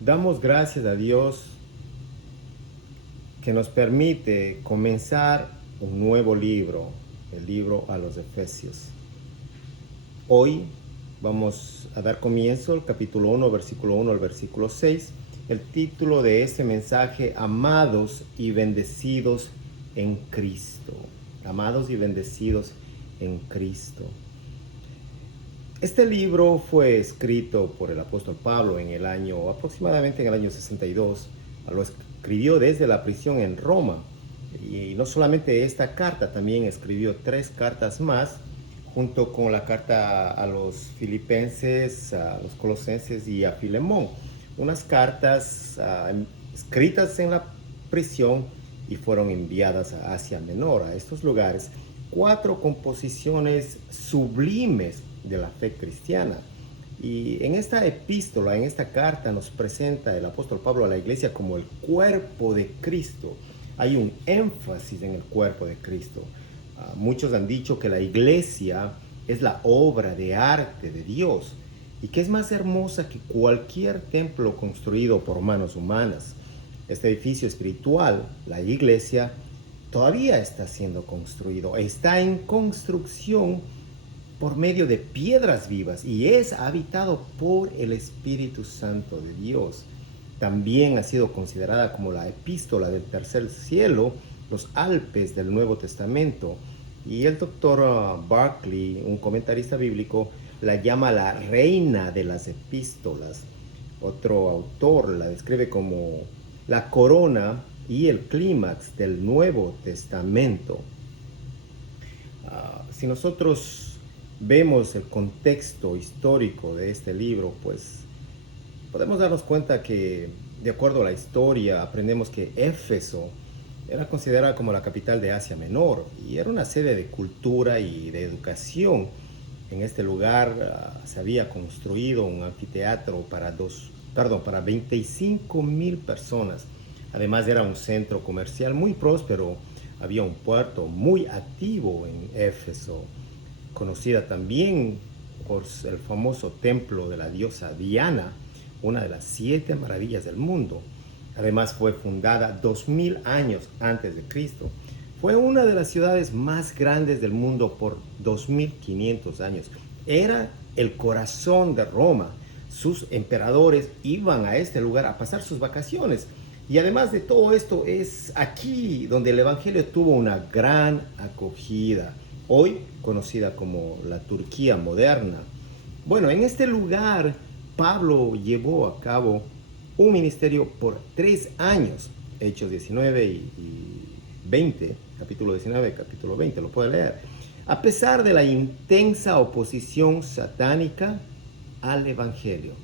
Damos gracias a Dios que nos permite comenzar un nuevo libro, el libro a los Efesios. Hoy vamos a dar comienzo al capítulo 1, versículo 1 al versículo 6. El título de este mensaje: Amados y bendecidos en Cristo. Amados y bendecidos en Cristo. Este libro fue escrito por el apóstol Pablo aproximadamente en el año 62. Lo escribió desde la prisión en Roma. Y no solamente esta carta, también escribió 3 cartas más, junto con la carta a los filipenses, a los colosenses y a Filemón. Unas cartas escritas en la prisión y fueron enviadas a Asia Menor, a estos lugares. 4 composiciones sublimes de la fe cristiana. Y en esta epístola, en esta carta, nos presenta el apóstol Pablo a la iglesia como el cuerpo de Cristo. Hay un énfasis en el cuerpo de Cristo. Muchos han dicho que la iglesia es la obra de arte de Dios y que es más hermosa que cualquier templo construido por manos humanas. Este edificio espiritual, la iglesia, todavía está siendo construido, está en construcción por medio de piedras vivas y es habitado por el Espíritu Santo de Dios. También ha sido considerada como la epístola del tercer cielo, los Alpes del Nuevo Testamento. Y el doctor Barclay, un comentarista bíblico, la llama la reina de las epístolas. Otro autor la describe como la corona y el clímax del Nuevo Testamento. Si nosotros vemos el contexto histórico de este libro, pues podemos darnos cuenta que, de acuerdo a la historia, aprendemos que Éfeso era considerada como la capital de Asia Menor y era una sede de cultura y de educación. En este lugar se había construido un anfiteatro para 25,000 personas. Además, era un centro comercial muy próspero. Había un puerto muy activo en Éfeso, conocida también por el famoso templo de la diosa Diana, una de las 7 maravillas del mundo. Además, fue fundada 2000 años antes de Cristo. Fue una de las ciudades más grandes del mundo por 2500 años. Era el corazón de Roma. Sus emperadores iban a este lugar a pasar sus vacaciones. Y además de todo esto, es aquí donde el evangelio tuvo una gran acogida, hoy conocida como la Turquía moderna. Bueno, en este lugar Pablo llevó a cabo un ministerio por 3 años, Hechos 19 y 20, capítulo 19, capítulo 20, lo puede leer. A pesar de la intensa oposición satánica al evangelio.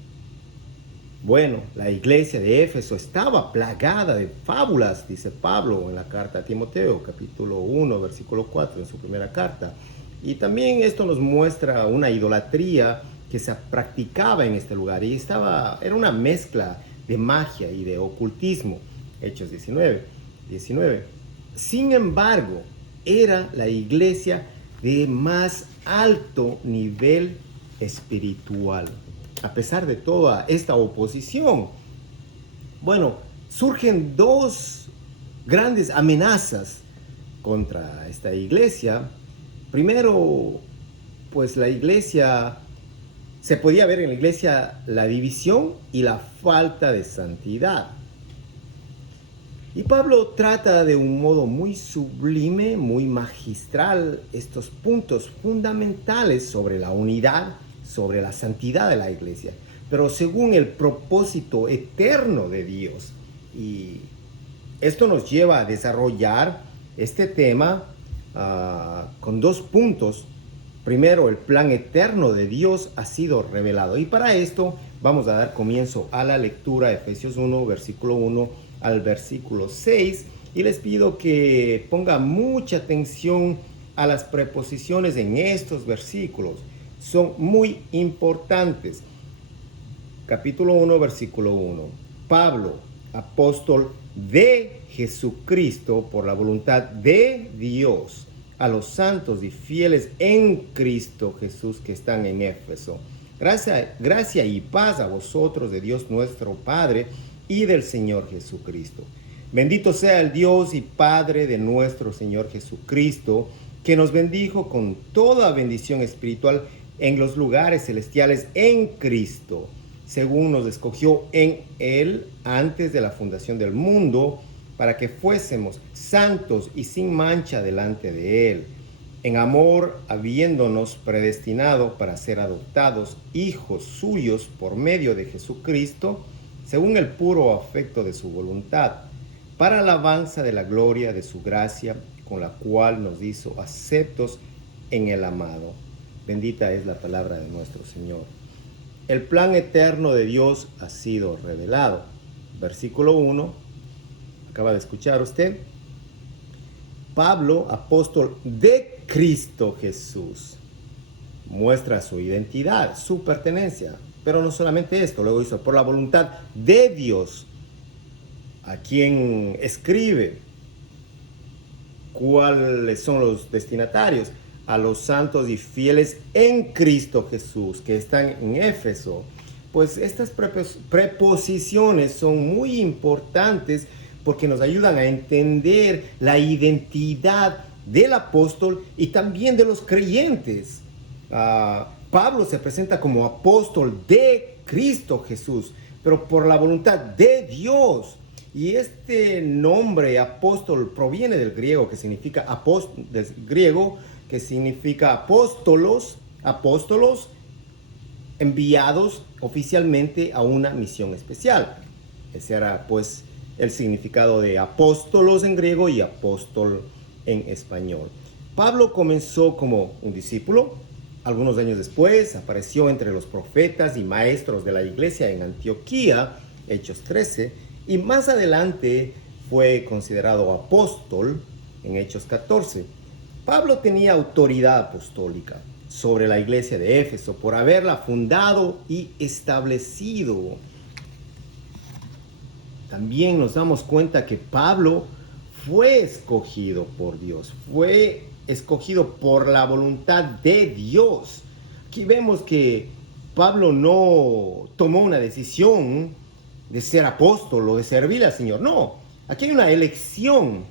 Bueno, la iglesia de Éfeso estaba plagada de fábulas, dice Pablo en la carta a Timoteo, capítulo 1, versículo 4, en su primera carta. Y también esto nos muestra una idolatría que se practicaba en este lugar y era una mezcla de magia y de ocultismo. Hechos 19. Sin embargo, era la iglesia de más alto nivel espiritual. A pesar de toda esta oposición, bueno, surgen 2 grandes amenazas contra esta iglesia. Primero, pues se podía ver en la iglesia la división y la falta de santidad. Y Pablo trata de un modo muy sublime, muy magistral, estos puntos fundamentales sobre la unidad, sobre la santidad de la iglesia, pero según el propósito eterno de Dios. Y esto nos lleva a desarrollar este tema con 2 puntos. Primero, el plan eterno de Dios ha sido revelado. Y para esto vamos a dar comienzo a la lectura de Efesios 1, versículo 1 al versículo 6. Y les pido que pongan mucha atención a las preposiciones en estos versículos. Son muy importantes. Capítulo 1, versículo 1. Pablo, apóstol de Jesucristo por la voluntad de Dios, a los santos y fieles en Cristo Jesús que están en Éfeso. Gracia y paz a vosotros de Dios nuestro Padre y del Señor Jesucristo. Bendito sea el Dios y Padre de nuestro Señor Jesucristo, que nos bendijo con toda bendición espiritual en los lugares celestiales en Cristo, según nos escogió en Él antes de la fundación del mundo, para que fuésemos santos y sin mancha delante de Él, en amor habiéndonos predestinado para ser adoptados hijos suyos por medio de Jesucristo, según el puro afecto de su voluntad, para alabanza de la gloria de su gracia, con la cual nos hizo aceptos en el amado. Bendita es la palabra de nuestro Señor. El plan eterno de Dios ha sido revelado. Versículo 1, acaba de escuchar usted. Pablo, apóstol de Cristo Jesús, muestra su identidad, su pertenencia. Pero no solamente esto, luego dice, por la voluntad de Dios, a quien escribe. ¿Cuáles son los destinatarios? A los santos y fieles en Cristo Jesús, que están en Éfeso. Pues estas preposiciones son muy importantes porque nos ayudan a entender la identidad del apóstol y también de los creyentes. Pablo se presenta como apóstol de Cristo Jesús, pero por la voluntad de Dios. Y este nombre apóstol proviene del griego que significa apóstolos, enviados oficialmente a una misión especial. Ese era pues el significado de apóstolos en griego y apóstol en español. Pablo comenzó como un discípulo. Algunos años después apareció entre los profetas y maestros de la iglesia en Antioquía, Hechos 13, y más adelante fue considerado apóstol en Hechos 14. Pablo tenía autoridad apostólica sobre la iglesia de Éfeso por haberla fundado y establecido. También nos damos cuenta que Pablo fue escogido por Dios, fue escogido por la voluntad de Dios. Aquí vemos que Pablo no tomó una decisión de ser apóstol o de servir al Señor. No, aquí hay una elección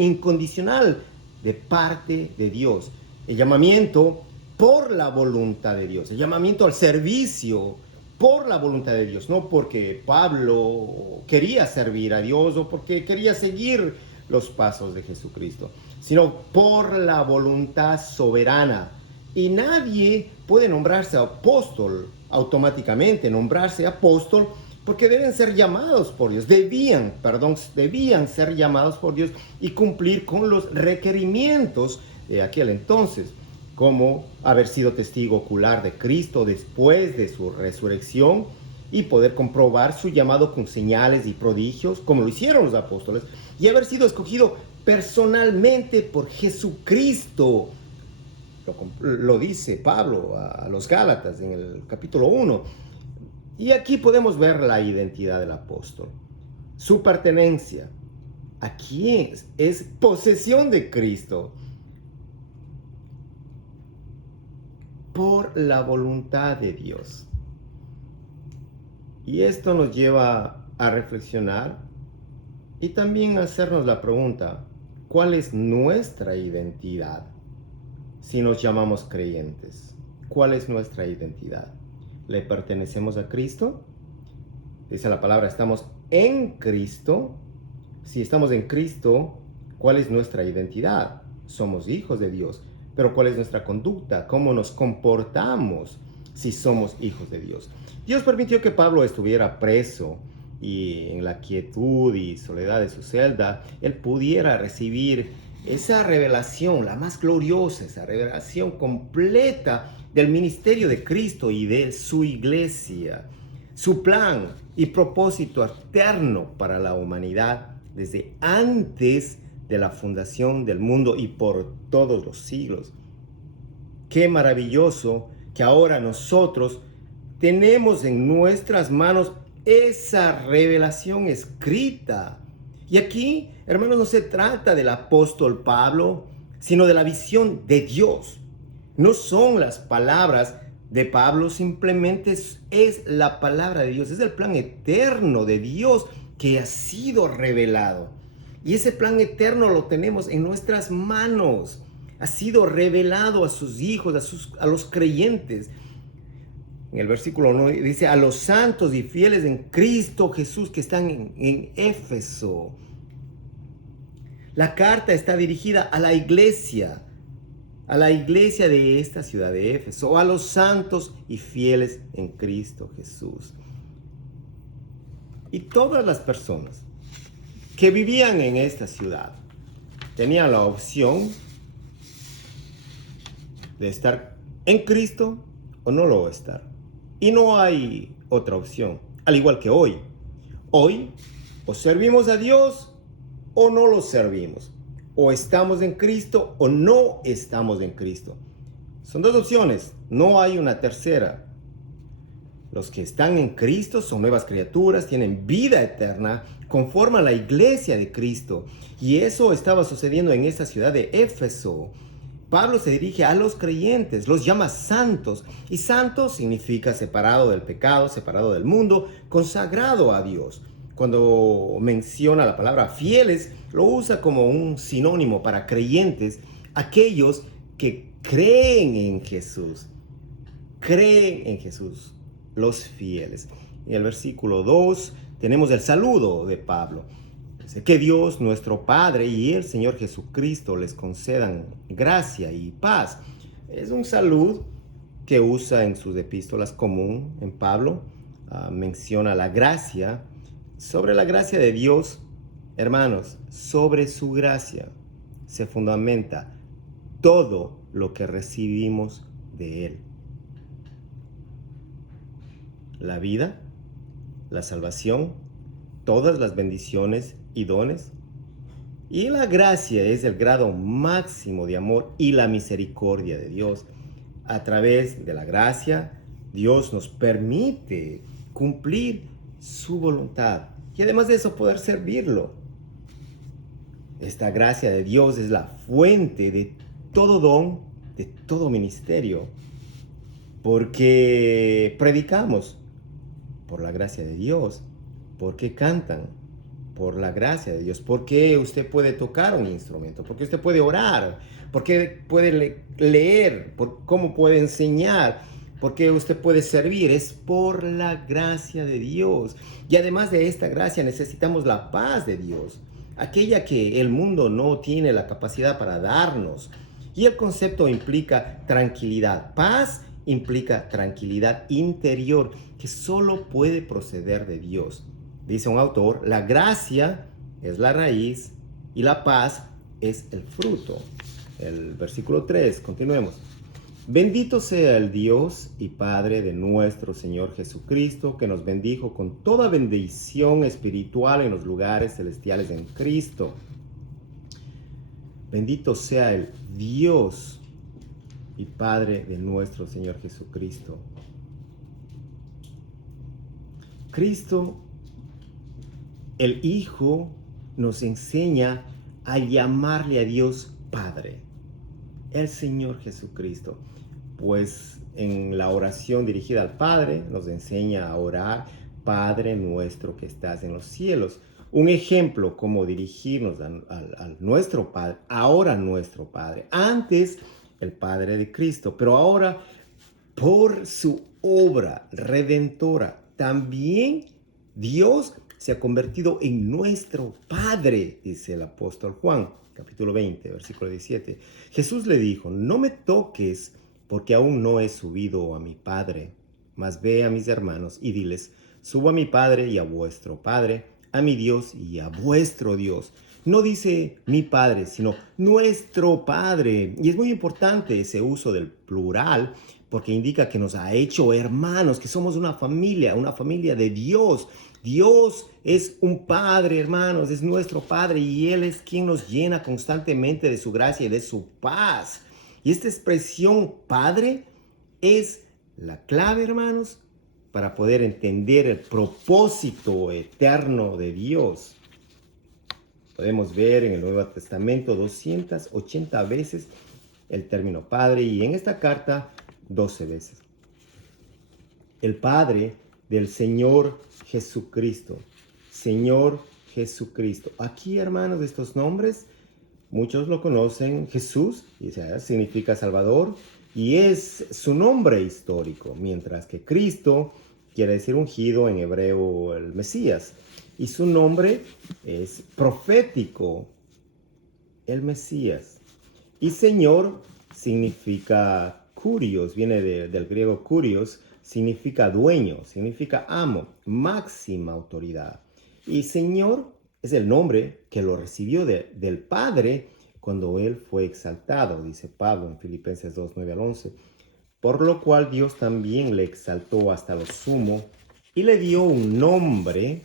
incondicional de parte de Dios. El llamamiento por la voluntad de Dios, el llamamiento al servicio por la voluntad de Dios, no porque Pablo quería servir a Dios o porque quería seguir los pasos de Jesucristo, sino por la voluntad soberana. Y nadie puede nombrarse apóstol automáticamente, nombrarse apóstol, porque deben ser llamados por Dios, debían ser llamados por Dios y cumplir con los requerimientos de aquel entonces, como haber sido testigo ocular de Cristo después de su resurrección y poder comprobar su llamado con señales y prodigios, como lo hicieron los apóstoles, y haber sido escogido personalmente por Jesucristo. Lo dice Pablo a los Gálatas en el capítulo 1. Y aquí podemos ver la identidad del apóstol, su pertenencia. ¿A quién es posesión de Cristo? Por la voluntad de Dios. Y esto nos lleva a reflexionar y también a hacernos la pregunta, ¿cuál es nuestra identidad? Si nos llamamos creyentes, ¿cuál es nuestra identidad? ¿Le pertenecemos a Cristo? Dice la palabra, estamos en Cristo. Si estamos en Cristo, ¿cuál es nuestra identidad? Somos hijos de Dios. Pero ¿cuál es nuestra conducta? ¿Cómo nos comportamos si somos hijos de Dios? Dios permitió que Pablo estuviera preso y en la quietud y soledad de su celda, él pudiera recibir esa revelación, la más gloriosa, esa revelación completa del ministerio de Cristo y de su iglesia, su plan y propósito eterno para la humanidad desde antes de la fundación del mundo y por todos los siglos. Qué maravilloso que ahora nosotros tenemos en nuestras manos esa revelación escrita. Y aquí, hermanos, no se trata del apóstol Pablo, sino de la visión de Dios. No son las palabras de Pablo simplemente es la palabra de Dios, es el plan eterno de Dios que ha sido revelado. Y ese plan eterno lo tenemos en nuestras manos. Ha sido revelado a sus hijos, a los creyentes. En el versículo 1 dice, a los santos y fieles en Cristo Jesús que están en Éfeso. La carta está dirigida a la iglesia de esta ciudad de Éfeso, a los santos y fieles en Cristo Jesús. Y todas las personas que vivían en esta ciudad tenían la opción de estar en Cristo o no lo estar. Y no hay otra opción, al igual que hoy. Hoy o servimos a Dios o no lo servimos. O estamos en Cristo o no estamos en Cristo. Son dos opciones, no hay una tercera. Los que están en Cristo son nuevas criaturas, tienen vida eterna, conforman la iglesia de Cristo. Y eso estaba sucediendo en esta ciudad de Éfeso. Pablo se dirige a los creyentes, los llama santos. Y santo significa separado del pecado, separado del mundo, consagrado a Dios. Cuando menciona la palabra fieles, lo usa como un sinónimo para creyentes, aquellos que creen en Jesús. Creen en Jesús, los fieles. En el versículo 2 tenemos el saludo de Pablo. Dice que Dios, nuestro Padre, y el Señor Jesucristo les concedan gracia y paz. Es un saludo que usa en sus epístolas común en Pablo. Menciona la gracia. Sobre la gracia de Dios, hermanos, sobre su gracia se fundamenta todo lo que recibimos de Él. La vida, la salvación, todas las bendiciones y dones. Y la gracia es el grado máximo de amor y la misericordia de Dios. A través de la gracia, Dios nos permite cumplir su voluntad y además de eso poder servirlo. Esta gracia de Dios es la fuente de todo don, de todo ministerio, porque predicamos por la gracia de Dios, porque cantan por la gracia de Dios, porque usted puede tocar un instrumento, porque usted puede orar, porque puede leer, por cómo puede enseñar, porque usted puede servir. Es por la gracia de Dios. Y además de esta gracia necesitamos la paz de Dios, aquella que el mundo no tiene la capacidad para darnos. Y el concepto implica tranquilidad. Paz implica tranquilidad interior que solo puede proceder de Dios. Dice un autor, la gracia es la raíz y la paz es el fruto. El versículo 3, continuemos. Bendito sea el Dios y Padre de nuestro Señor Jesucristo, que nos bendijo con toda bendición espiritual en los lugares celestiales en Cristo. Bendito sea el Dios y Padre de nuestro Señor Jesucristo. Cristo, el Hijo, nos enseña a llamarle a Dios Padre, el Señor Jesucristo. Pues en la oración dirigida al Padre nos enseña a orar, Padre nuestro que estás en los cielos. Un ejemplo cómo dirigirnos a nuestro Padre, ahora nuestro Padre, antes el Padre de Cristo, pero ahora por su obra redentora, también Dios se ha convertido en nuestro Padre, dice el apóstol Juan, capítulo 20, versículo 17. Jesús le dijo, no me toques porque aún no he subido a mi Padre, mas ve a mis hermanos y diles, subo a mi Padre y a vuestro Padre, a mi Dios y a vuestro Dios. No dice mi Padre, sino nuestro Padre. Y es muy importante ese uso del plural, porque indica que nos ha hecho hermanos, que somos una familia de Dios. Dios es un Padre, hermanos, es nuestro Padre y Él es quien nos llena constantemente de su gracia y de su paz. Y esta expresión Padre es la clave, hermanos, para poder entender el propósito eterno de Dios. Podemos ver en el Nuevo Testamento 280 veces el término Padre y en esta carta 12 veces. el Padre del Señor Jesucristo. Señor Jesucristo. Aquí, hermanos, estos nombres, muchos lo conocen. Jesús, o sea, significa Salvador, y es su nombre histórico, mientras que Cristo quiere decir ungido, en hebreo el Mesías, y su nombre es profético, el Mesías. Y Señor significa kurios, viene del griego kurios, significa dueño, significa amo, máxima autoridad. Y Señor es el nombre que lo recibió del Padre cuando Él fue exaltado, dice Pablo en Filipenses 2, 9 al 11. Por lo cual Dios también le exaltó hasta lo sumo y le dio un nombre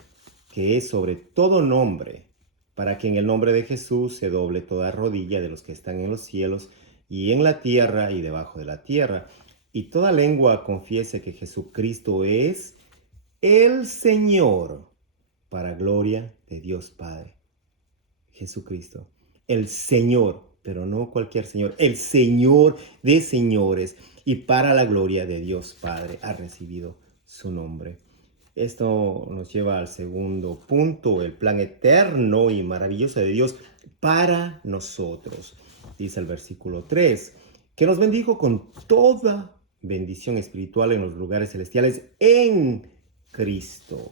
que es sobre todo nombre, para que en el nombre de Jesús se doble toda rodilla de los que están en los cielos y en la tierra y debajo de la tierra, y toda lengua confiese que Jesucristo es el Señor, para gloria de Dios Padre. Jesucristo, el Señor, pero no cualquier Señor, el Señor de señores, y para la gloria de Dios Padre ha recibido su nombre. Esto nos lleva al segundo punto, el plan eterno y maravilloso de Dios para nosotros. Dice el versículo 3, que nos bendijo con toda bendición espiritual en los lugares celestiales en Cristo.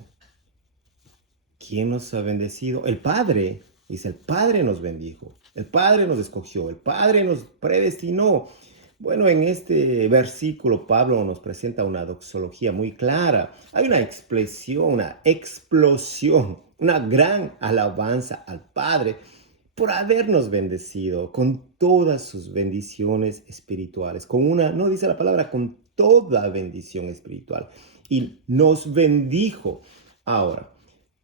¿Quién nos ha bendecido? El Padre. Dice, el Padre nos bendijo, el Padre nos escogió, el Padre nos predestinó. Bueno, en este versículo Pablo nos presenta una doxología muy clara. Hay una explosión, una gran alabanza al Padre por habernos bendecido con todas sus bendiciones espirituales. No dice la palabra, con toda bendición espiritual. Y nos bendijo. Ahora,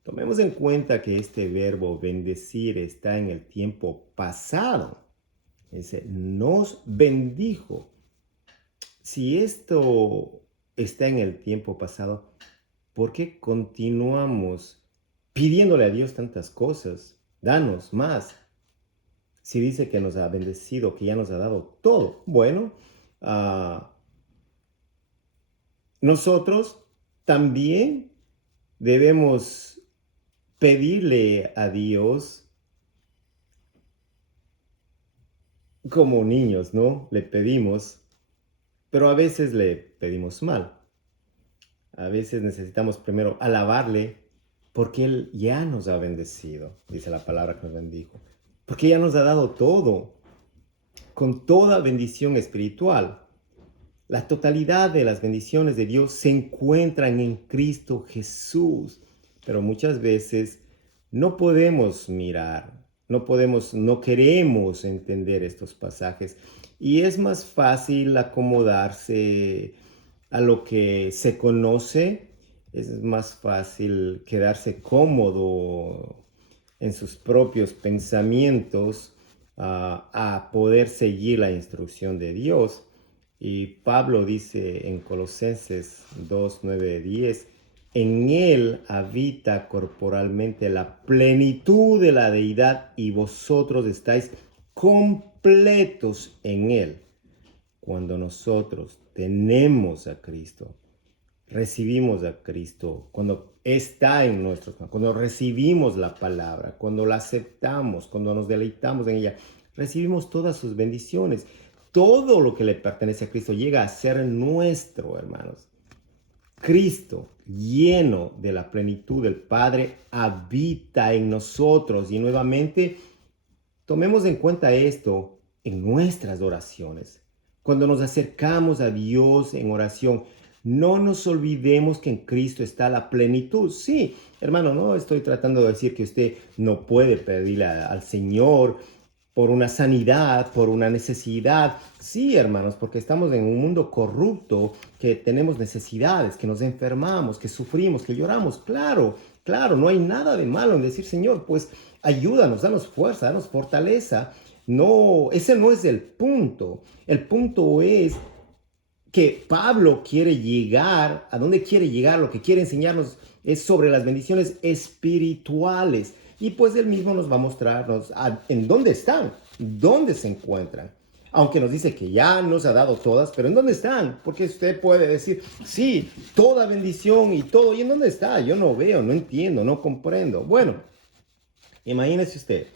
tomemos en cuenta que este verbo bendecir está en el tiempo pasado. Dice, nos bendijo. Si esto está en el tiempo pasado, ¿por qué continuamos pidiéndole a Dios tantas cosas? Danos más. Si dice que nos ha bendecido, que ya nos ha dado todo. Bueno, nosotros también debemos pedirle a Dios como niños, ¿no? Le pedimos, pero a veces le pedimos mal. A veces necesitamos primero alabarle porque Él ya nos ha bendecido, dice la palabra que nos bendijo, porque ya nos ha dado todo, con toda bendición espiritual. La totalidad de las bendiciones de Dios se encuentran en Cristo Jesús, pero muchas veces no podemos mirar, no queremos entender estos pasajes, y es más fácil acomodarse a lo que se conoce, es más fácil quedarse cómodo en sus propios pensamientos, a poder seguir la instrucción de Dios. Y Pablo dice en Colosenses 2, 9, 10, en Él habita corporalmente la plenitud de la deidad y vosotros estáis completos en Él. Cuando nosotros tenemos a Cristo, recibimos a Cristo, cuando está en nosotros, cuando recibimos la palabra, cuando la aceptamos, cuando nos deleitamos en ella, recibimos todas sus bendiciones. Todo lo que le pertenece a Cristo llega a ser nuestro, hermanos. Cristo, lleno de la plenitud del Padre, habita en nosotros. Y nuevamente, tomemos en cuenta esto en nuestras oraciones. Cuando nos acercamos a Dios en oración, no nos olvidemos que en Cristo está la plenitud. Sí, hermano, no estoy tratando de decir que usted no puede pedirle al Señor por una sanidad, por una necesidad. Sí, hermanos, porque estamos en un mundo corrupto, que tenemos necesidades, que nos enfermamos, que sufrimos, que lloramos. Claro, claro, no hay nada de malo en decir, Señor, pues ayúdanos, danos fuerza, danos fortaleza. No, ese no es el punto. El punto es que Pablo quiere llegar, ¿a dónde quiere llegar? Lo que quiere enseñarnos es sobre las bendiciones espirituales. Y pues él mismo nos va a mostrarnos en dónde están, dónde se encuentran. Aunque nos dice que ya nos ha dado todas, pero ¿en dónde están? Porque usted puede decir, sí, toda bendición y todo, ¿y en dónde está? Yo no veo, no entiendo, no comprendo. Bueno, imagínese usted,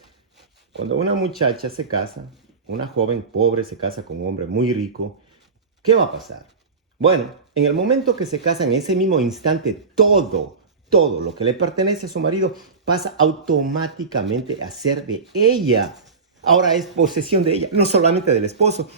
cuando una muchacha se casa, una joven pobre se casa con un hombre muy rico, ¿qué va a pasar? Bueno, en el momento que se casan, en ese mismo instante, todo lo que le pertenece a su marido pasa automáticamente a ser de ella. Ahora es posesión de ella, no solamente del esposo.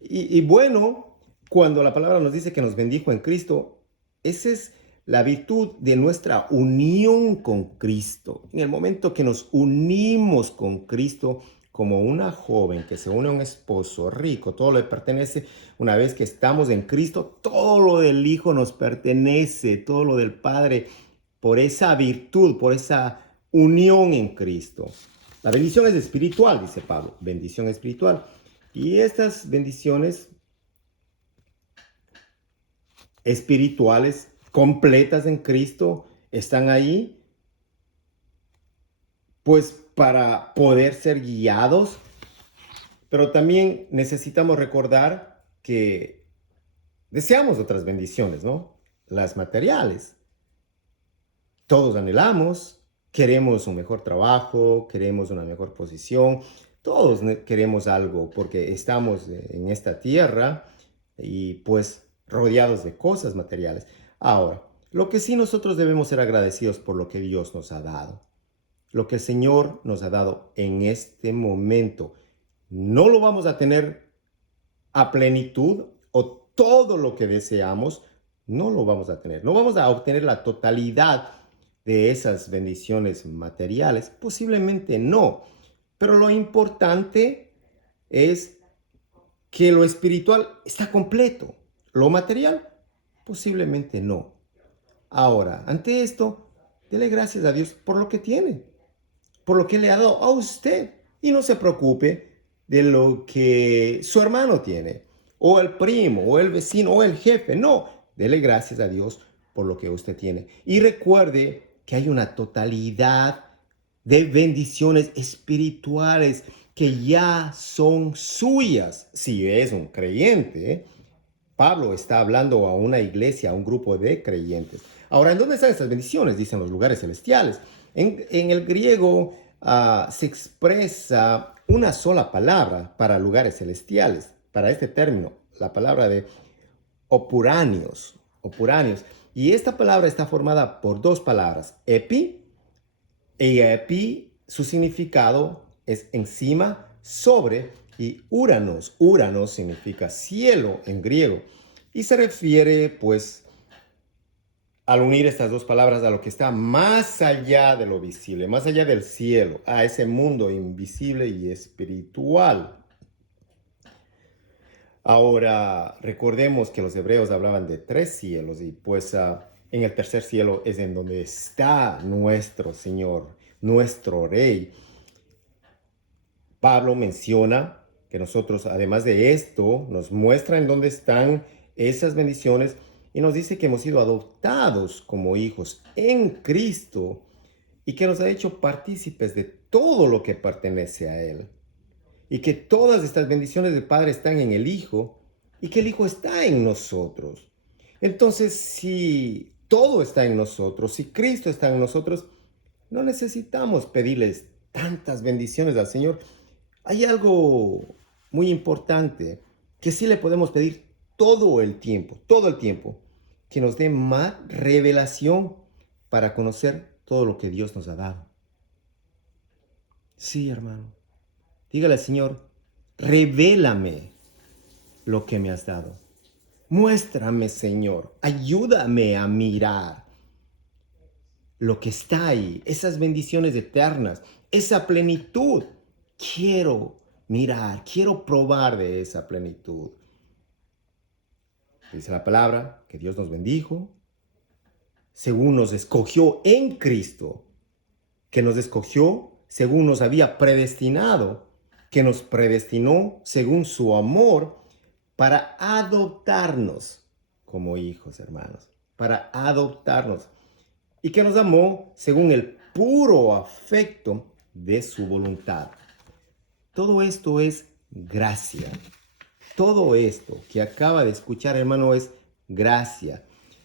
Y bueno, cuando la palabra nos dice que nos bendijo en Cristo, esa es la virtud de nuestra unión con Cristo. En el momento que nos unimos con Cristo, como una joven que se une a un esposo rico, todo le pertenece. Una vez que estamos en Cristo, todo lo del Hijo nos pertenece, todo lo del Padre, por esa virtud, por esa unión en Cristo. La bendición es espiritual, dice Pablo, bendición espiritual. Y estas bendiciones espirituales completas en Cristo están ahí, pues para poder ser guiados, pero también necesitamos recordar que deseamos otras bendiciones, ¿no? Las materiales. Todos anhelamos, queremos un mejor trabajo, queremos una mejor posición, todos queremos algo porque estamos en esta tierra y pues rodeados de cosas materiales. Ahora, lo que sí nosotros debemos ser agradecidos por lo que Dios nos ha dado, lo que el Señor nos ha dado en este momento. No lo vamos a tener a plenitud o todo lo que deseamos, no lo vamos a tener. No vamos a obtener la totalidad de esas bendiciones materiales, posiblemente no. Pero lo importante es que lo espiritual está completo. Lo material, posiblemente no. Ahora, ante esto, dele gracias a Dios por lo que tiene, por lo que le ha dado a usted. Y no se preocupe de lo que su hermano tiene, o el primo, o el vecino, o el jefe. No, dele gracias a Dios por lo que usted tiene. Y recuerde que hay una totalidad de bendiciones espirituales que ya son suyas. Si es un creyente, ¿eh? Pablo está hablando a una iglesia, a un grupo de creyentes. Ahora, ¿en dónde están estas bendiciones? Dicen los lugares celestiales. En el griego se expresa una sola palabra para lugares celestiales, para este término, la palabra de opuranios, opuranios. Y esta palabra está formada por dos palabras, epi, y epi, su significado es encima, sobre, y Uranos. Uranos significa cielo en griego. Y se refiere, pues, al unir estas dos palabras a lo que está más allá de lo visible, más allá del cielo, a ese mundo invisible y espiritual. Ahora, recordemos que los hebreos hablaban de tres cielos y pues en el tercer cielo es en donde está nuestro Señor, nuestro Rey. Pablo menciona que nosotros, además de esto, nos muestra en dónde están esas bendiciones y nos dice que hemos sido adoptados como hijos en Cristo y que nos ha hecho partícipes de todo lo que pertenece a Él. Y que todas estas bendiciones del Padre están en el Hijo y que el Hijo está en nosotros. Entonces, si todo está en nosotros, si Cristo está en nosotros, no necesitamos pedirles tantas bendiciones al Señor. Hay algo muy importante que sí le podemos pedir todo el tiempo, que nos dé más revelación para conocer todo lo que Dios nos ha dado. Sí, hermano. Dígale al Señor, revélame lo que me has dado. Muéstrame, Señor. Ayúdame a mirar lo que está ahí, esas bendiciones eternas, esa plenitud. Quiero mirar, quiero probar de esa plenitud. Dice la palabra que Dios nos bendijo, según nos escogió en Cristo, que nos escogió según nos había predestinado, que nos predestinó según su amor para adoptarnos como hijos, hermanos, para adoptarnos, y que nos amó según el puro afecto de su voluntad. Todo esto es gracia. Todo esto que acaba de escuchar, hermano, es gracia.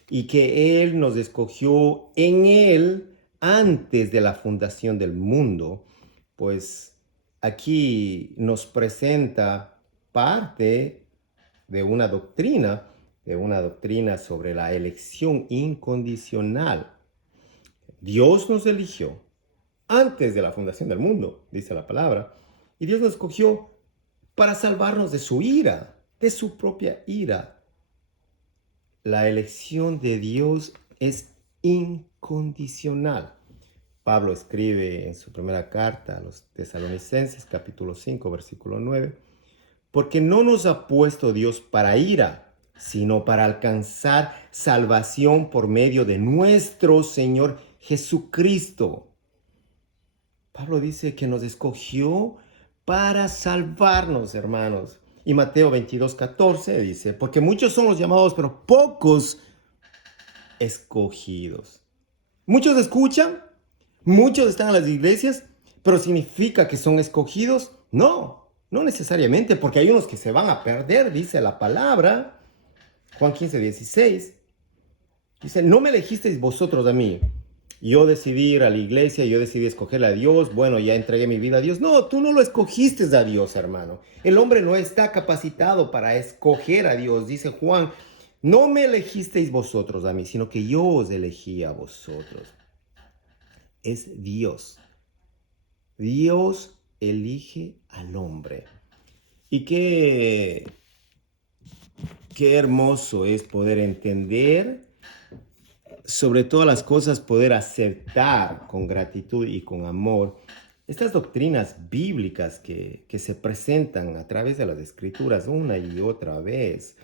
Y que Él nos escogió en Él antes de la fundación del mundo. Pues aquí nos presenta parte de una doctrina sobre la elección incondicional. Dios nos eligió antes de la fundación del mundo, dice la palabra, y Dios nos escogió para salvarnos de su ira, de su propia ira. La elección de Dios es incondicional. Pablo escribe en su primera carta a los Tesalonicenses, capítulo 5, versículo 9, porque no nos ha puesto Dios para ira, sino para alcanzar salvación por medio de nuestro Señor Jesucristo. Pablo dice que nos escogió para salvarnos, hermanos. Y Mateo 22:14 dice, porque muchos son los llamados, pero pocos escogidos. Muchos escuchan, muchos están en las iglesias, pero ¿significa que son escogidos? No, no necesariamente, porque hay unos que se van a perder, dice la palabra. Juan 15:16. Dice, no me elegisteis vosotros a mí. Yo decidí ir a la iglesia, yo decidí escogerle a Dios, bueno, ya entregué mi vida a Dios. No, tú no lo escogiste a Dios, hermano. El hombre no está capacitado para escoger a Dios, dice Juan. No me elegisteis vosotros a mí, sino que yo os elegí a vosotros. Es Dios. Dios elige al hombre. Y qué hermoso es poder entender, sobre todas las cosas, poder aceptar con gratitud y con amor estas doctrinas bíblicas que se presentan a través de las escrituras una y otra vez.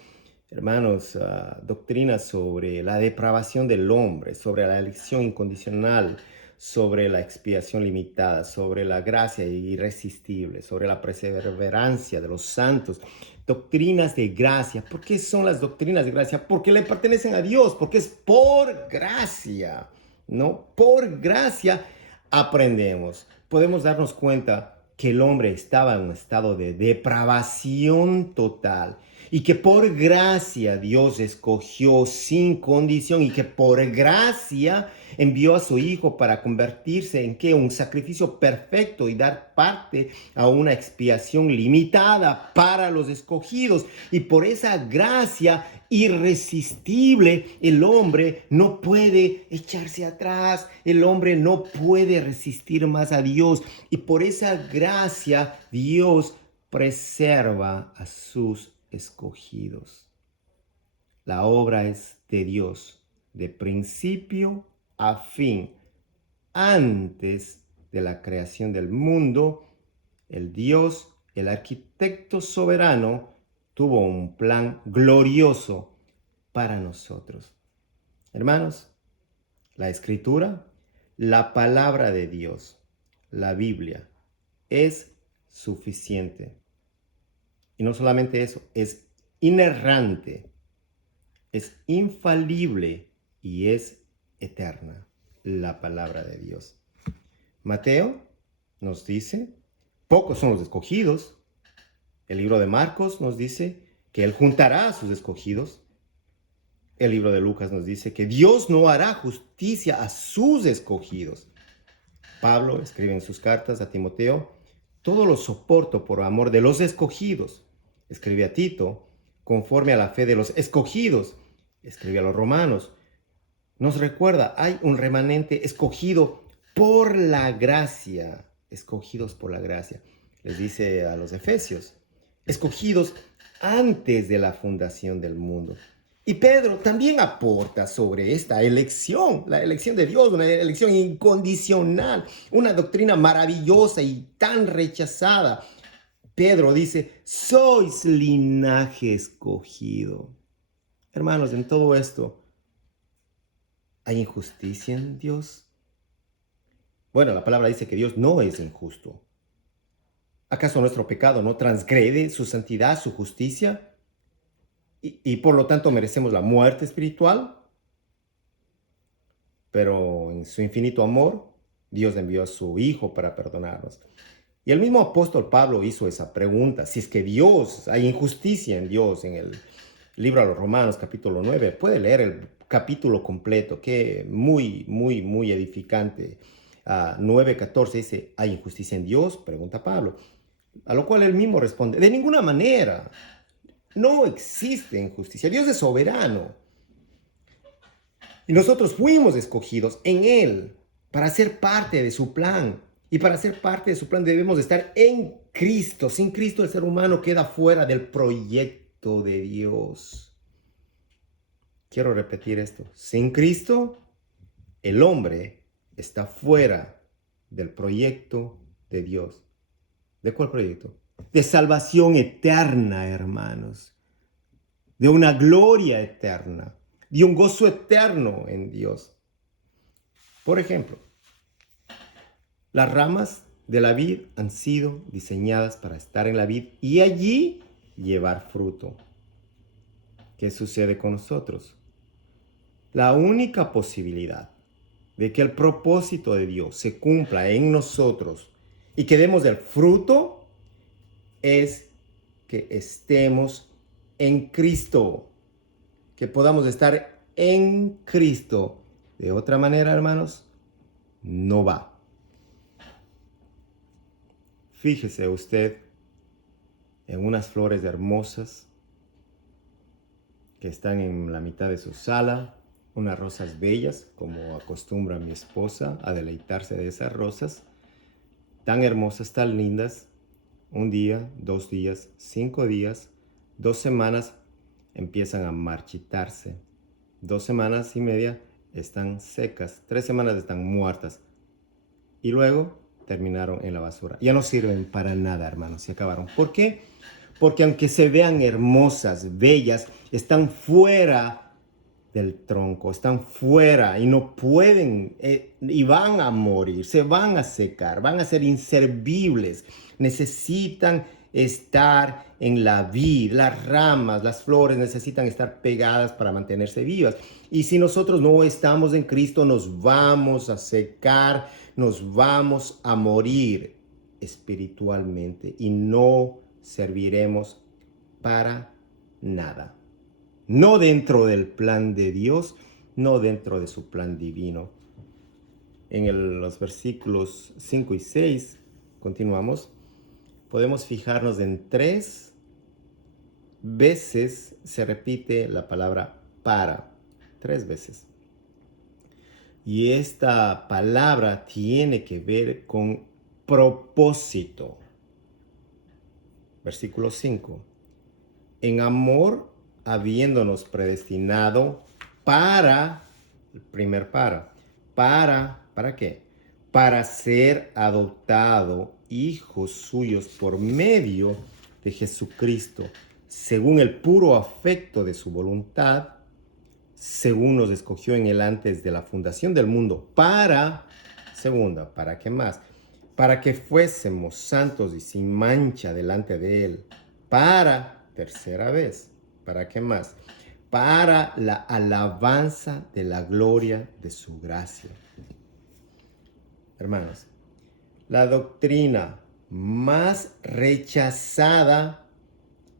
Hermanos, doctrinas sobre la depravación del hombre, sobre la elección incondicional, sobre la expiación limitada, sobre la gracia irresistible, sobre la perseverancia de los santos. Doctrinas de gracia. ¿Por qué son las doctrinas de gracia? Porque le pertenecen a Dios, porque es por gracia, ¿no? Por gracia aprendemos. Podemos darnos cuenta que el hombre estaba en un estado de depravación total y que por gracia Dios escogió sin condición y que por gracia envió a su Hijo para convertirse en ¿qué? Un sacrificio perfecto y dar parte a una expiación limitada para los escogidos. Y por esa gracia irresistible, el hombre no puede echarse atrás, el hombre no puede resistir más a Dios. Y por esa gracia Dios preserva a sus escogidos. La obra es de Dios, de principio a fin. Antes de la creación del mundo, el Dios, el arquitecto soberano, tuvo un plan glorioso para nosotros. Hermanos, la Escritura, la palabra de Dios, la Biblia, es suficiente. Y no solamente eso, es inerrante, es infalible y es eterna, la palabra de Dios. Mateo nos dice, pocos son los escogidos. El libro de Marcos nos dice que Él juntará a sus escogidos. El libro de Lucas nos dice que Dios no hará justicia a sus escogidos. Pablo escribe en sus cartas a Timoteo, todo lo soporto por amor de los escogidos. Escribe a Tito, conforme a la fe de los escogidos. Escribe a los romanos. Nos recuerda, hay un remanente escogido por la gracia. Escogidos por la gracia. Les dice a los efesios, escogidos antes de la fundación del mundo. Y Pedro también aporta sobre esta elección, la elección de Dios, una elección incondicional, una doctrina maravillosa y tan rechazada. Pedro dice, sois linaje escogido. Hermanos, en todo esto, ¿hay injusticia en Dios? Bueno, la palabra dice que Dios no es injusto. ¿Acaso nuestro pecado no transgrede su santidad, su justicia? Y por lo tanto merecemos la muerte espiritual. Pero en su infinito amor, Dios envió a su Hijo para perdonarnos. Y el mismo apóstol Pablo hizo esa pregunta, si es que Dios, hay injusticia en Dios, en el libro a los Romanos, capítulo 9, puede leer el capítulo completo, que muy edificante. 9:14 dice, ¿hay injusticia en Dios? Pregunta Pablo. A lo cual él mismo responde, de ninguna manera, no existe injusticia. Dios es soberano. Y nosotros fuimos escogidos en Él para ser parte de su plan. Y para ser parte de su plan debemos estar en Cristo. Sin Cristo el ser humano queda fuera del proyecto de Dios. Quiero repetir esto. Sin Cristo el hombre está fuera del proyecto de Dios. ¿De cuál proyecto? De salvación eterna, hermanos. De una gloria eterna. De un gozo eterno en Dios. Por ejemplo, las ramas de la vid han sido diseñadas para estar en la vid y allí llevar fruto. ¿Qué sucede con nosotros? La única posibilidad de que el propósito de Dios se cumpla en nosotros y que demos el fruto es que estemos en Cristo, que podamos estar en Cristo. De otra manera, hermanos, no va. Fíjese usted en unas flores hermosas que están en la mitad de su sala, unas rosas bellas, como acostumbra mi esposa a deleitarse de esas rosas, tan hermosas, tan lindas. Un día, 2 días, 5 días, 2 semanas empiezan a marchitarse. 2 semanas y media están secas, 3 semanas están muertas. Y luego terminaron en la basura. Ya no sirven para nada, hermanos, se acabaron. ¿Por qué? Porque aunque se vean hermosas, bellas, están fuera del tronco, están fuera y no pueden, y van a morir, se van a secar, van a ser inservibles. Necesitan estar en la vid, las ramas, las flores necesitan estar pegadas para mantenerse vivas. Y si nosotros no estamos en Cristo, nos vamos a secar, nos vamos a morir espiritualmente y no serviremos para nada. No dentro del plan de Dios, no dentro de su plan divino. En los versículos 5 y 6, continuamos, podemos fijarnos en 3 veces se repite la palabra para, 3 veces. Y esta palabra tiene que ver con propósito. Versículo 5. En amor, habiéndonos predestinado para, el primer ¿para qué? Para ser adoptado hijos suyos por medio de Jesucristo, según el puro afecto de su voluntad, según nos escogió en él antes de la fundación del mundo, para, segunda, ¿para qué más? Para que fuésemos santos y sin mancha delante de él, para, tercera vez, ¿para qué más? Para la alabanza de la gloria de su gracia. Hermanos, la doctrina más rechazada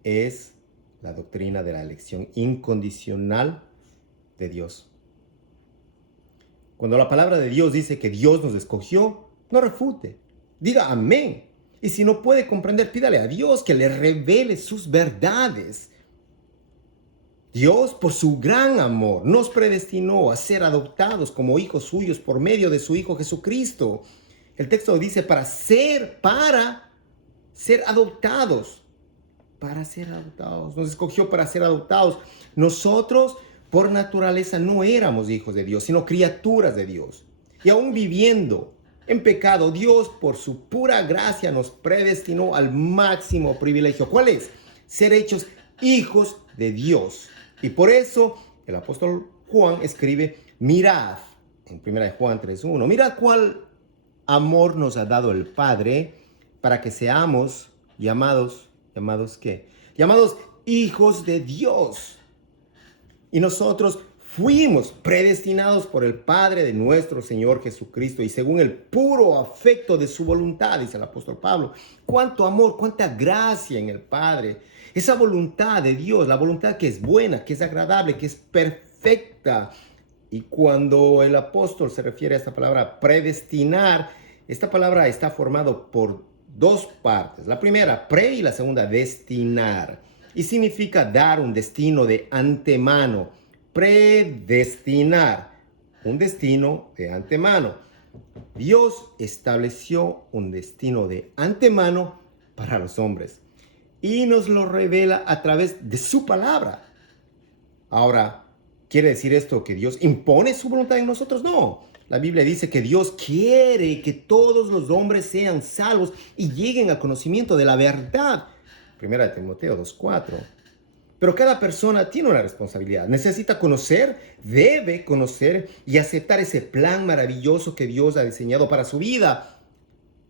es la doctrina de la elección incondicional de Dios. Cuando la palabra de Dios dice que Dios nos escogió, no refute, diga amén. Y si no puede comprender, pídale a Dios que le revele sus verdades. Dios, por su gran amor, nos predestinó a ser adoptados como hijos suyos por medio de su Hijo Jesucristo. El texto dice para ser adoptados. Para ser adoptados. Nos escogió para ser adoptados. Nosotros, por naturaleza, no éramos hijos de Dios, sino criaturas de Dios. Y aún viviendo en pecado, Dios, por su pura gracia, nos predestinó al máximo privilegio. ¿Cuál es? Ser hechos hijos de Dios. Y por eso el apóstol Juan escribe, mirad, en 1 Juan 3:1, mirad cuál amor nos ha dado el Padre para que seamos ¿llamados qué? Llamados hijos de Dios. Y nosotros fuimos predestinados por el Padre de nuestro Señor Jesucristo y según el puro afecto de su voluntad, dice el apóstol Pablo. Cuánto amor, cuánta gracia en el Padre. Esa voluntad de Dios, la voluntad que es buena, que es agradable, que es perfecta. Y cuando el apóstol se refiere a esta palabra predestinar, esta palabra está formada por dos partes. La primera, pre, y la segunda, destinar. Y significa dar un destino de antemano. Predestinar, un destino de antemano. Dios estableció un destino de antemano para los hombres y nos lo revela a través de su palabra. Ahora, ¿quiere decir esto que Dios impone su voluntad en nosotros? No. La Biblia dice que Dios quiere que todos los hombres sean salvos y lleguen al conocimiento de la verdad. Primera de Timoteo 2:4. Pero cada persona tiene una responsabilidad. Necesita conocer, debe conocer y aceptar ese plan maravilloso que Dios ha diseñado para su vida.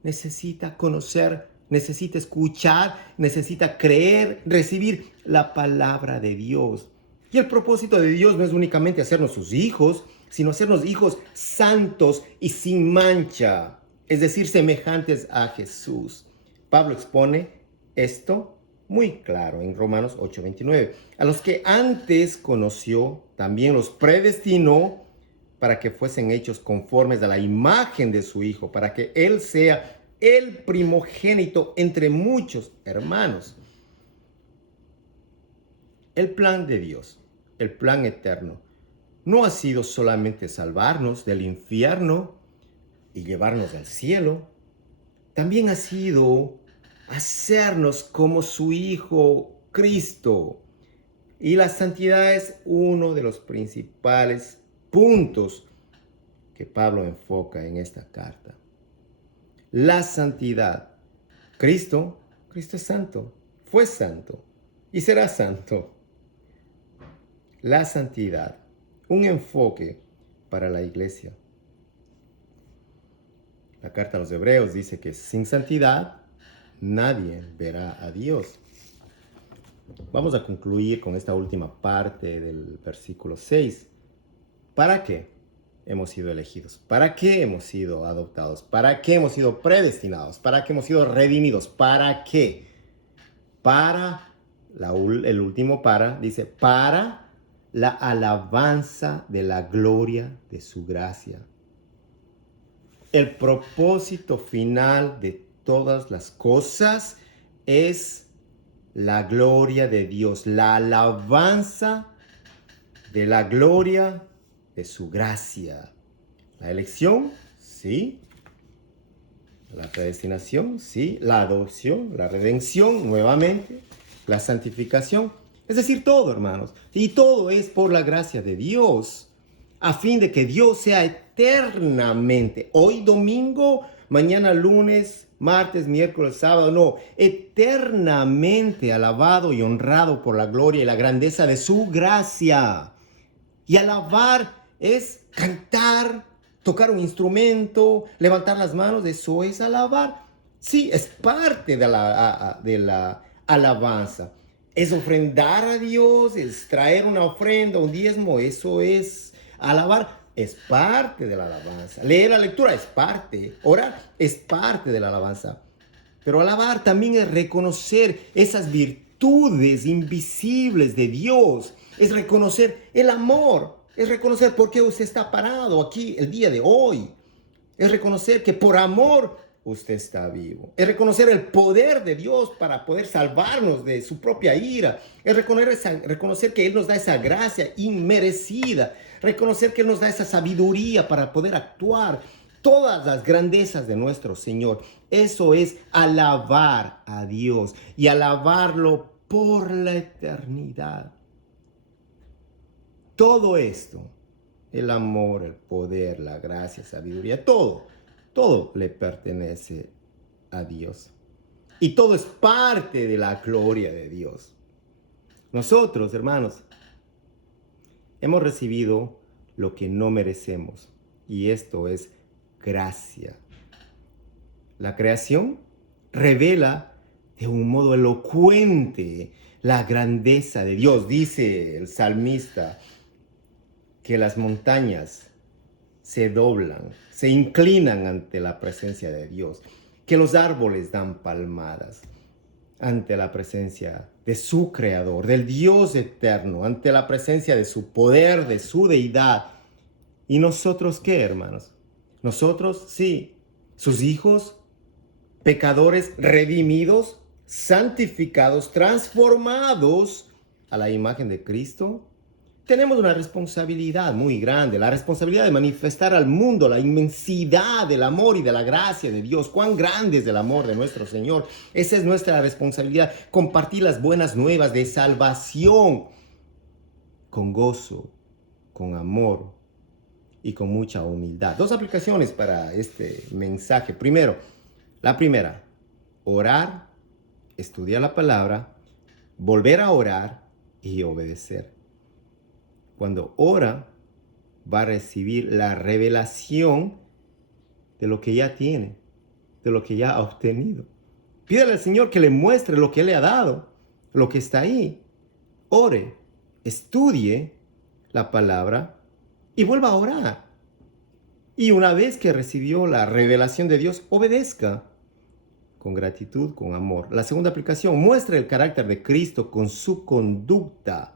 Necesita conocer, necesita escuchar, necesita creer, recibir la palabra de Dios. Y el propósito de Dios no es únicamente hacernos sus hijos, sino hacernos hijos santos y sin mancha, es decir, semejantes a Jesús. Pablo expone esto muy claro en Romanos 8:29. A los que antes conoció, también los predestinó para que fuesen hechos conformes a la imagen de su Hijo, para que Él sea el primogénito entre muchos hermanos. El plan de Dios, el plan eterno, no ha sido solamente salvarnos del infierno y llevarnos al cielo, también ha sido hacernos como su Hijo Cristo. Y la santidad es uno de los principales puntos que Pablo enfoca en esta carta. La santidad. Cristo es santo, fue santo y será santo. La santidad, un enfoque para la iglesia. La carta a los Hebreos dice que sin santidad nadie verá a Dios. Vamos a concluir con esta última parte del versículo 6. ¿Para qué hemos sido elegidos? ¿Para qué hemos sido adoptados? ¿Para qué hemos sido predestinados? ¿Para qué hemos sido redimidos? ¿Para qué? El último dice, para la alabanza de la gloria de su gracia. El propósito final de todas las cosas es la gloria de Dios, la alabanza de la gloria de su gracia. La elección, sí. La predestinación, sí. La adopción, la redención, nuevamente. La santificación. Es decir, todo, hermanos. Y todo es por la gracia de Dios, a fin de que Dios sea eternamente, hoy domingo, mañana lunes, martes, miércoles, sábado, no, eternamente alabado y honrado por la gloria y la grandeza de su gracia. Y alabar es cantar, tocar un instrumento, levantar las manos, eso es alabar. Sí, es parte de la alabanza. Es ofrendar a Dios, es traer una ofrenda, un diezmo, eso es alabar, es parte de la alabanza. Leer la lectura es parte, orar es parte de la alabanza. Pero alabar también es reconocer esas virtudes invisibles de Dios, es reconocer el amor, es reconocer por qué usted está parado aquí el día de hoy, es reconocer que por amor usted está vivo. Es reconocer el poder de Dios para poder salvarnos de su propia ira. Es reconocer que Él nos da esa gracia inmerecida. Reconocer que Él nos da esa sabiduría para poder actuar. Todas las grandezas de nuestro Señor. Eso es alabar a Dios y alabarlo por la eternidad. Todo esto, el amor, el poder, la gracia, sabiduría, todo le pertenece a Dios. Y todo es parte de la gloria de Dios. Nosotros, hermanos, hemos recibido lo que no merecemos. Y esto es gracia. La creación revela de un modo elocuente la grandeza de Dios. Dice el salmista, que las montañas se doblan, se inclinan ante la presencia de Dios, que los árboles dan palmadas ante la presencia de su Creador, del Dios eterno, ante la presencia de su poder, de su deidad. ¿Y nosotros qué, hermanos? Nosotros, sí, sus hijos, pecadores redimidos, santificados, transformados a la imagen de Cristo, tenemos una responsabilidad muy grande, la responsabilidad de manifestar al mundo la inmensidad del amor y de la gracia de Dios. Cuán grande es el amor de nuestro Señor. Esa es nuestra responsabilidad, compartir las buenas nuevas de salvación con gozo, con amor y con mucha humildad. Dos aplicaciones para este mensaje. Primero, la primera, orar, estudiar la palabra, volver a orar y obedecer. Cuando ora, va a recibir la revelación de lo que ya tiene, de lo que ya ha obtenido. Pídale al Señor que le muestre lo que Él le ha dado, lo que está ahí. Ore, estudie la palabra y vuelva a orar. Y una vez que recibió la revelación de Dios, obedezca con gratitud, con amor. La segunda aplicación, muestre el carácter de Cristo con su conducta.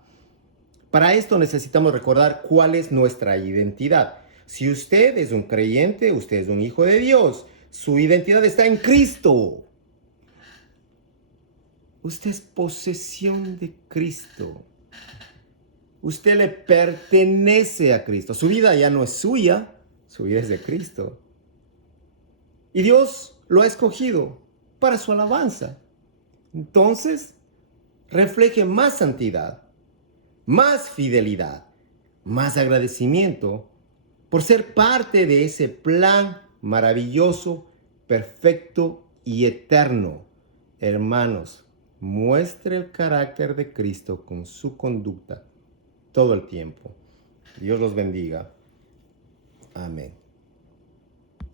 Para esto necesitamos recordar cuál es nuestra identidad. Si usted es un creyente, usted es un hijo de Dios. Su identidad está en Cristo. Usted es posesión de Cristo. Usted le pertenece a Cristo. Su vida ya no es suya, su vida es de Cristo. Y Dios lo ha escogido para su alabanza. Entonces, refleje más santidad, más fidelidad, más agradecimiento por ser parte de ese plan maravilloso, perfecto y eterno. Hermanos, muestre el carácter de Cristo con su conducta todo el tiempo. Dios los bendiga. Amén.